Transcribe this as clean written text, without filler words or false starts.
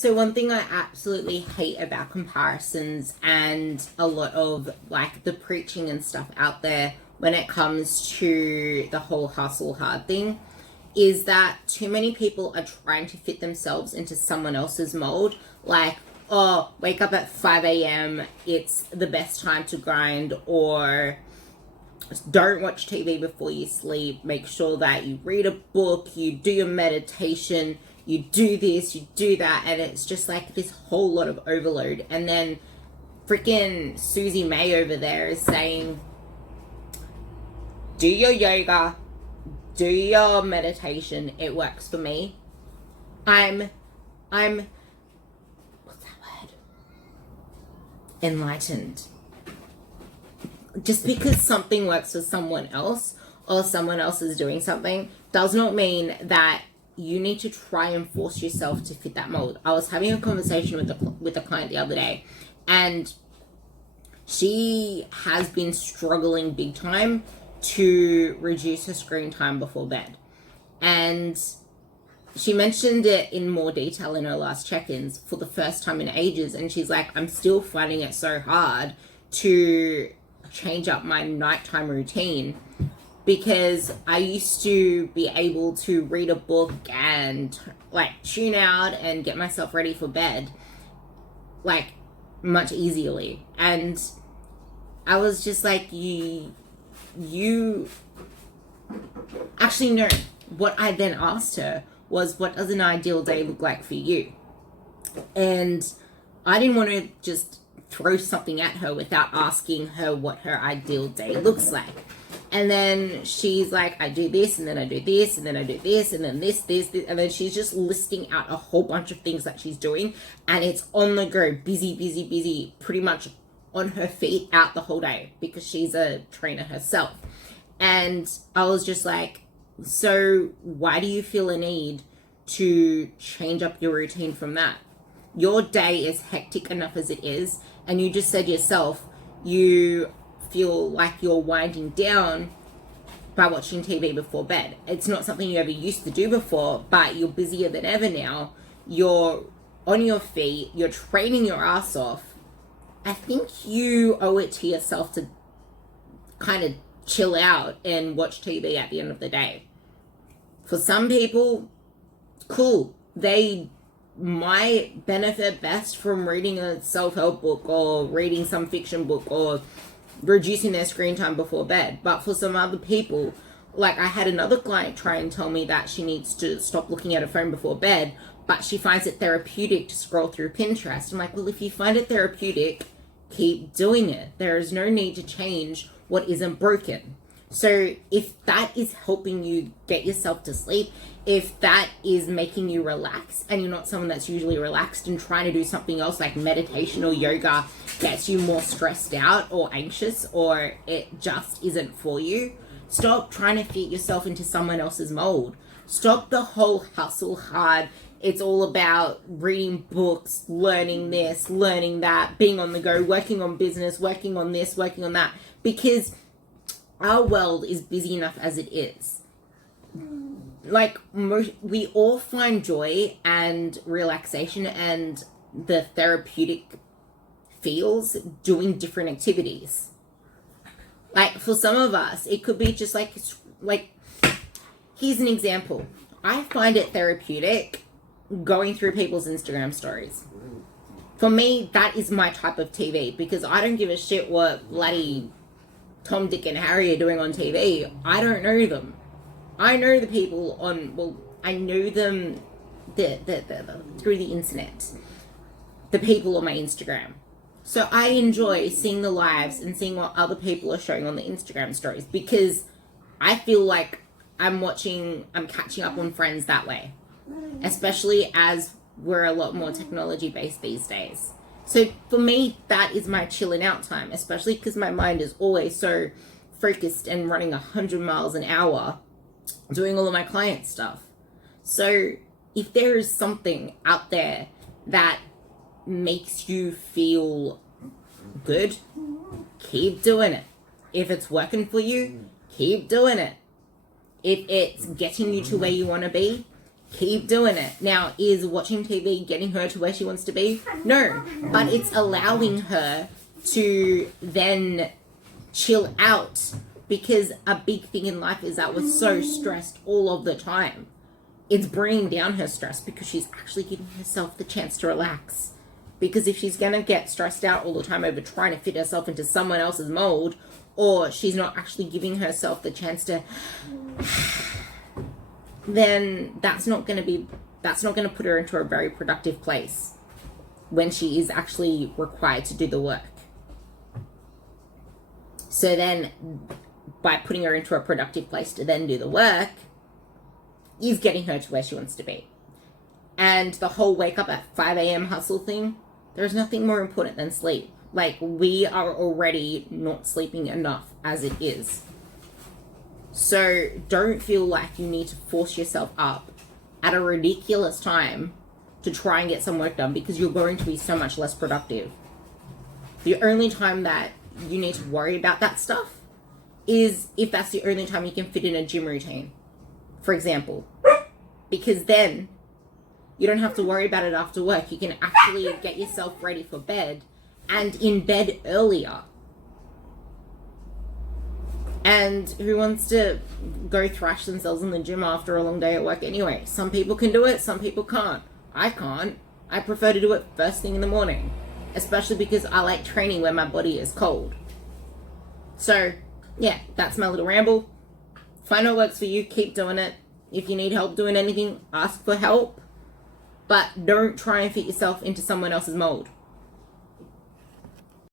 So one thing I absolutely hate about comparisons and a lot of like the preaching and stuff out there when it comes to the whole hustle hard thing is that too many people are trying to fit themselves into someone else's mold. Like, oh, wake up at 5 a.m. It's the best time to grind, or don't watch TV before you sleep. Make sure that you read a book, you do your meditation, you do this, you do that, and it's just like this whole lot of overload. And then freaking Susie May over there is saying, do your yoga, do your meditation, it works for me. I'm what's that word? Enlightened. Just because something works for someone else or someone else is doing something does not mean that you need to try and force yourself to fit that mold. I was having a conversation with a client the other day, and she has been struggling big time to reduce her screen time before bed. And she mentioned it in more detail in her last check-ins for the first time in ages. And she's like, I'm still finding it so hard to change up my nighttime routine, because I used to be able to read a book and like tune out and get myself ready for bed like much easily. And I was just like, you actually, no. What I then asked her was, what does an ideal day look like for you? And I didn't want to just throw something at her without asking her what her ideal day looks like. And then she's like, I do this, and then I do this, and then I do this, and then this, and then she's just listing out a whole bunch of things that she's doing, and it's on the go, busy, pretty much on her feet out the whole day, because she's a trainer herself. And I was just like, so why do you feel a need to change up your routine from that? Your day is hectic enough as it is, and you just said yourself, you feel like you're winding down by watching TV before bed. It's not something you ever used to do before, but you're busier than ever now. You're on your feet, you're training your ass off. I think you owe it to yourself to kind of chill out and watch TV at the end of the day. For some people, cool. They might benefit best from reading a self-help book or reading some fiction book or reducing their screen time before bed. But for some other people, like I had another client try and tell me that she needs to stop looking at her phone before bed, but she finds it therapeutic to scroll through Pinterest. I'm like, well, if you find it therapeutic, keep doing it. There is no need to change what isn't broken. So if that is helping you get yourself to sleep, if that is making you relax, and you're not someone that's usually relaxed and trying to do something else like meditation or yoga gets you more stressed out or anxious, or it just isn't for you, stop trying to fit yourself into someone else's mold. Stop the whole hustle hard. It's all about reading books, learning this, learning that, being on the go, working on business, working on this, working on that, because our world is busy enough as it is. Like, we all find joy and relaxation and the therapeutic feels doing different activities. Like, for some of us, it could be just like, here's an example. I find it therapeutic going through people's Instagram stories. For me, that is my type of TV, because I don't give a shit what bloody Tom, Dick, and Harry are doing on TV. I don't know them. I know the people I know them through the internet. The people on my Instagram. So I enjoy seeing the lives and seeing what other people are showing on the Instagram stories, because I feel like I'm catching up on friends that way. Especially as we're a lot more technology based these days. So for me, that is my chilling out time, especially because my mind is always so focused and running 100 miles an hour doing all of my client stuff. So if there is something out there that makes you feel good, keep doing it. If it's working for you, keep doing it. If it's getting you to where you want to be, Keep doing it. Now, is watching TV getting her to where she wants to be? No. But it's allowing her to then chill out, because a big thing in life is that we're so stressed all of the time. It's bringing down her stress because she's actually giving herself the chance to relax. Because if she's going to get stressed out all the time over trying to fit herself into someone else's mold, or she's not actually giving herself the chance to, then that's not going to put her into a very productive place when she is actually required to do the work. So then, by putting her into a productive place to then do the work, is getting her to where she wants to be. And the whole wake up at 5 a.m. hustle thing, there's nothing more important than sleep. Like, we are already not sleeping enough as it is. So don't feel like you need to force yourself up at a ridiculous time to try and get some work done, because you're going to be so much less productive. The only time that you need to worry about that stuff is if that's the only time you can fit in a gym routine, for example. Because then you don't have to worry about it after work. You can actually get yourself ready for bed, and in bed earlier. And who wants to go thrash themselves in the gym after a long day at work anyway? Some people can do it, some people can't. I can't. I prefer to do it first thing in the morning, especially because I like training when my body is cold. So, yeah, that's my little ramble. Find what works for you, keep doing it. If you need help doing anything, ask for help. But don't try and fit yourself into someone else's mold.